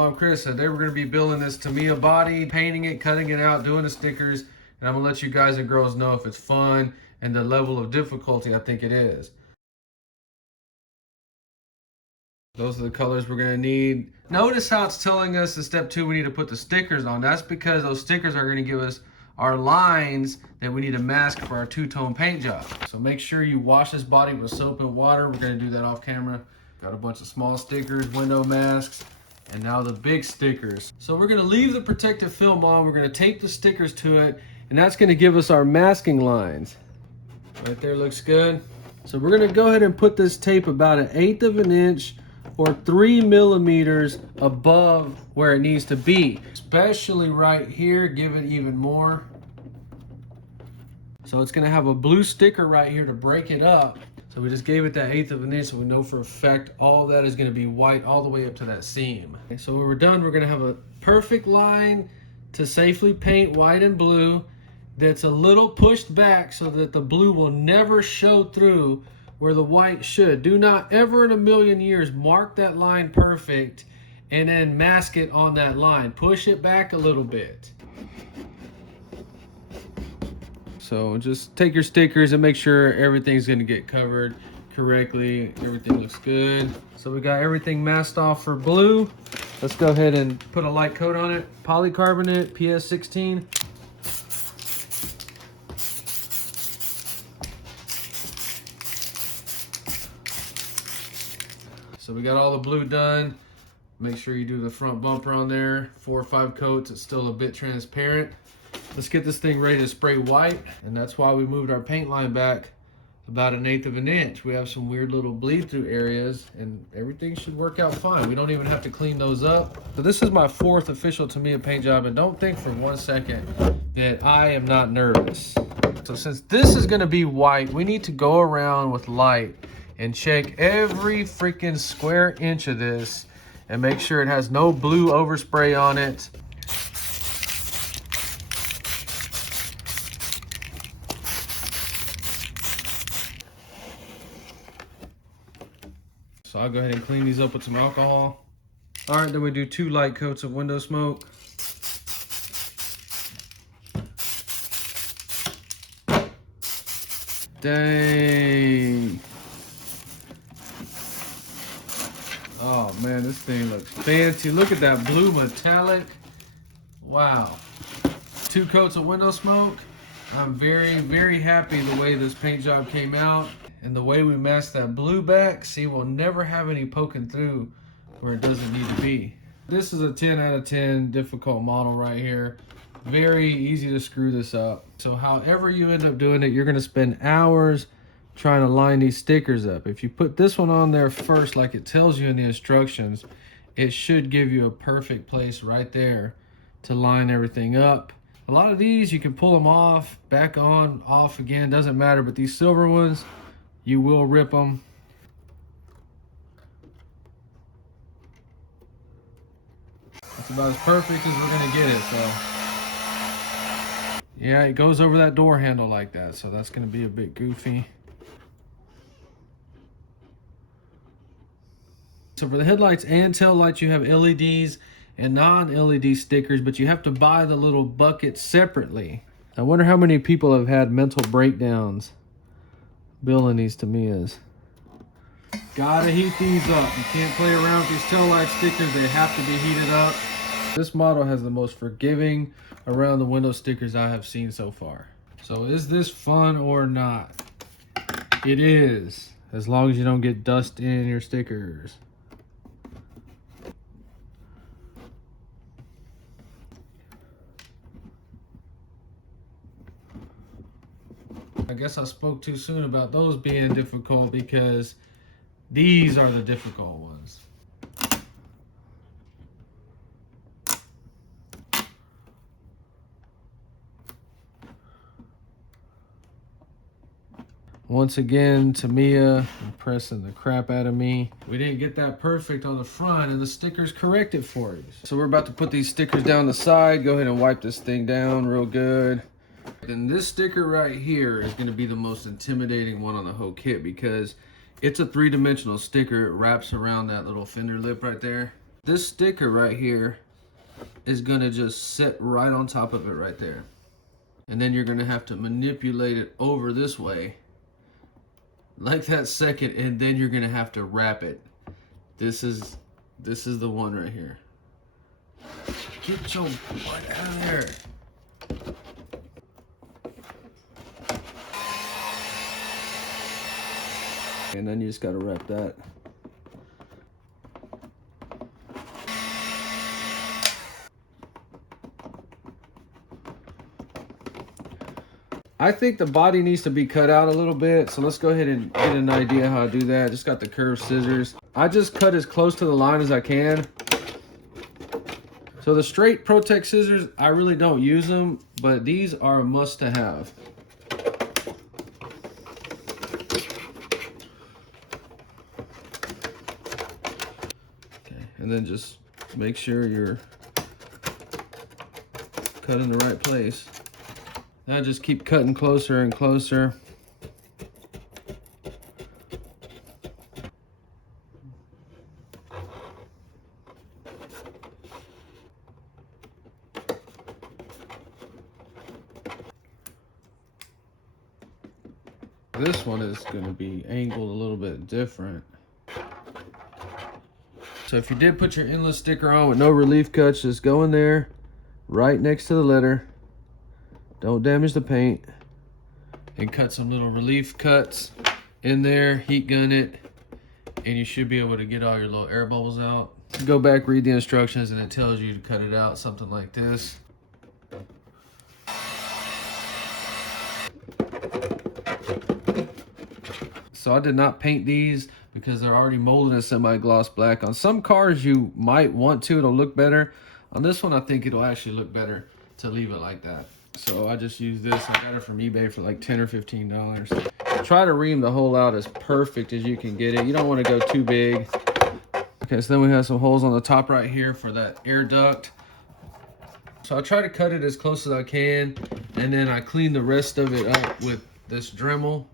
Mom Chris said they were going to be building this Tamiya body, painting it, cutting it out, doing the stickers, and I'm going to let you guys and girls know if it's fun and the level of difficulty I think it is. Those are the colors we're going to need. Notice how it's telling us in step 2 we need to put the stickers on. That's because those stickers are going to give us our lines that we need to mask for our two-tone paint job. So make sure you wash this body with soap and water. We're going to do that off camera. Got a bunch of small stickers, window masks, and now the big stickers. So we're going to leave the protective film on. We're going to tape the stickers to it, and that's going to give us our masking lines. Right there looks good. So we're going to go ahead and put this tape about 1/8 of an inch or 3 millimeters above where it needs to be. Especially right here, give it even more. So it's gonna have a blue sticker right here to break it up. So we just gave it that 1/8 of an inch, so we know for a fact all of that is gonna be white all the way up to that seam. Okay, so when we're done, we're gonna have a perfect line to safely paint white and blue that's a little pushed back so that the blue will never show through where the white should. Do not ever in a million years mark that line perfect and then mask it on that line. Push it back a little bit. So just take your stickers and make sure everything's gonna get covered correctly. Everything looks good. So we got everything masked off for blue. Let's go ahead and put a light coat on it. Polycarbonate PS16. So we got all the blue done. Make sure you do the front bumper on there. 4 or 5 coats, it's still a bit transparent. Let's get this thing ready to spray white. And that's why we moved our paint line back about 1/8 of an inch. We have some weird little bleed through areas and everything should work out fine. We don't even have to clean those up. So this is my 4th official Tamiya paint job, and don't think for 1 second that I am not nervous. So since this is gonna be white, we need to go around with light and check every freaking square inch of this and make sure it has no blue overspray on it. So I'll go ahead and clean these up with some alcohol. All right, then we do 2 light coats of window smoke. Dang. Oh man, this thing looks fancy. Look at that blue metallic. Wow. 2 coats of window smoke. I'm very, very happy the way this paint job came out and the way we masked that blue back. See, we'll never have any poking through where it doesn't need to be. This is a 10 out of 10 difficult model right here. Very easy to screw this up. So however you end up doing it, you're gonna spend hours trying to line these stickers up. If you put this one on there first, like it tells you in the instructions, it should give you a perfect place right there to line everything up. A lot of these, you can pull them off, back on, off again, doesn't matter, but these silver ones, you will rip them. It's about as perfect as we're gonna get it, so. Yeah, it goes over that door handle like that, so that's gonna be a bit goofy. So for the headlights and tail lights, you have LEDs and non-LED stickers, but you have to buy the little buckets separately. I wonder how many people have had mental breakdowns building these Tamiyas. Gotta heat these up. You can't play around with these tail light stickers. They have to be heated up. This model has the most forgiving around the window stickers I have seen so far. So is this fun or not? It is, as long as you don't get dust in your stickers. I guess I spoke too soon about those being difficult because these are the difficult ones. Once again, Tamiya impressing the crap out of me. We didn't get that perfect on the front and the stickers correct it for you. So we're about to put these stickers down the side. Go ahead and wipe this thing down real good. Then this sticker right here is going to be the most intimidating one on the whole kit because it's a 3-dimensional sticker. It wraps around that little fender lip right there. This sticker right here is gonna just sit right on top of it right there. And then you're gonna have to manipulate it over this way, like that second, and then you're gonna have to wrap it. This is the one right here. Get your butt out of there. And then you just gotta wrap that. I think the body needs to be cut out a little bit, so let's go ahead and get an idea how to do that. Just got the curved scissors. I just cut as close to the line as I can. So the straight Protect scissors, I really don't use them, but these are a must to have. Okay, and then just make sure you're cut in the right place. Now just keep cutting closer and closer. This one is going to be angled a little bit different. So if you did put your endless sticker on with no relief cuts, just go in there right next to the letter. Don't damage the paint. And cut some little relief cuts in there, heat gun it, and you should be able to get all your little air bubbles out. Go back, read the instructions, and it tells you to cut it out, something like this. So I did not paint these because they're already molded in semi-gloss black. On some cars you might want to, it'll look better. On this one I think it'll actually look better to leave it like that. So I just used this. I got it from eBay for like $10 or $15. Try to ream the hole out as perfect as you can get it. You don't want to go too big. Okay, so then we have some holes on the top right here for that air duct. So I try to cut it as close as I can, and then I clean the rest of it up with this Dremel.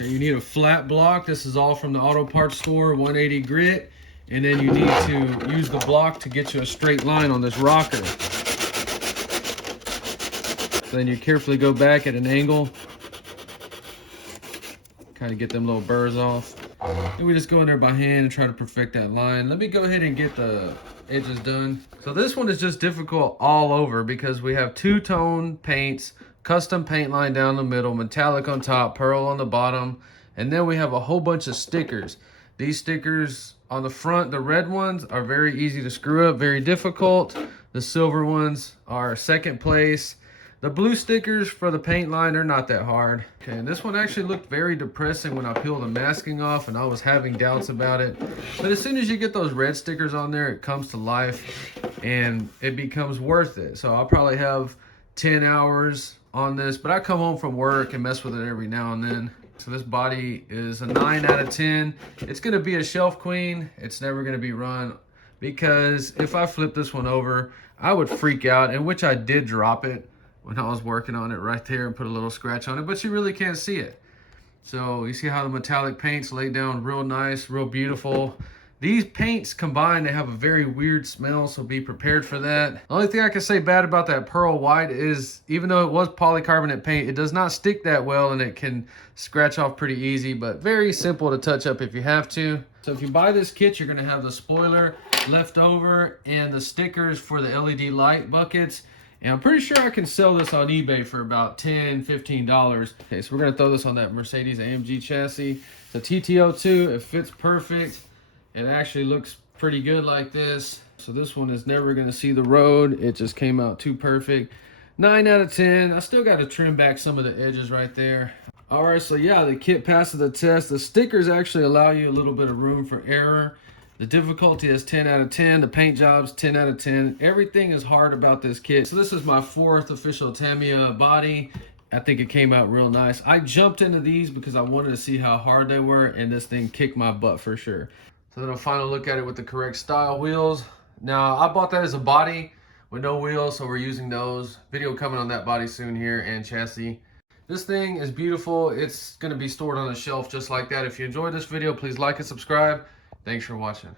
You need a flat block. This is all from the auto parts store, 180 grit. And then you need to use the block to get you a straight line on this rocker. Then you carefully go back at an angle. Kind of get them little burrs off. And we just go in there by hand and try to perfect that line. Let me go ahead and get the edges done. So this one is just difficult all over because we have two-tone paints, custom paint line down the middle, metallic on top, pearl on the bottom, and then we have a whole bunch of stickers. These stickers on the front, the red ones, are very easy to screw up, very difficult. The silver ones are second place. The blue stickers for the paint line are not that hard. Okay, and this one actually looked very depressing when I peeled the masking off, and I was having doubts about it. But as soon as you get those red stickers on there, it comes to life and it becomes worth it. So I'll probably have 10 hours on this, but I come home from work and mess with it every now and then. So this body is a 9 out of 10. It's gonna be a shelf queen. It's never gonna be run, because if I flip this one over, I would freak out, and which I did drop it when I was working on it right there and put a little scratch on it, but you really can't see it. So you see how the metallic paint's laid down real nice, real beautiful. These paints combined, they have a very weird smell, so be prepared for that. The only thing I can say bad about that pearl white is, even though it was polycarbonate paint, it does not stick that well and it can scratch off pretty easy, but very simple to touch up if you have to. So if you buy this kit, you're gonna have the spoiler left over and the stickers for the LED light buckets. And I'm pretty sure I can sell this on eBay for about $10, $15. Okay, so we're gonna throw this on that Mercedes AMG chassis. It's a TTO2, it fits perfect. It actually looks pretty good like this. So this one is never gonna see the road. It just came out too perfect. 9 out of 10. I still gotta trim back some of the edges right there. All right, so yeah, the kit passes the test. The stickers actually allow you a little bit of room for error. The difficulty is 10 out of 10. The paint job's 10 out of 10. Everything is hard about this kit. So this is my 4th official Tamiya body, I think it came out real nice. I jumped into these because I wanted to see how hard they were, and this thing kicked my butt for sure. So then a final look at it with the correct style wheels. Now, I bought that as a body with no wheels, so we're using those. Video coming on that body soon here, and chassis. This thing is beautiful. It's going to be stored on a shelf just like that. If you enjoyed this video, please like and subscribe. Thanks for watching.